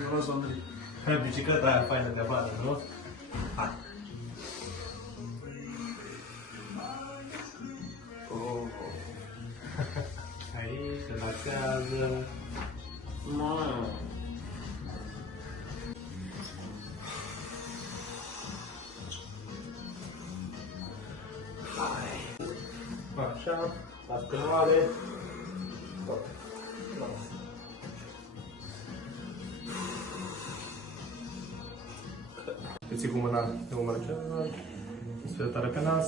Eu las Andrei. Bicicleta aia faină de afară, nu? Hai. Aici, relaxează. Mamă. Așa, la spinare. Tot. Te ții cu mâna pe umărul celălalt, spre tare pe nas.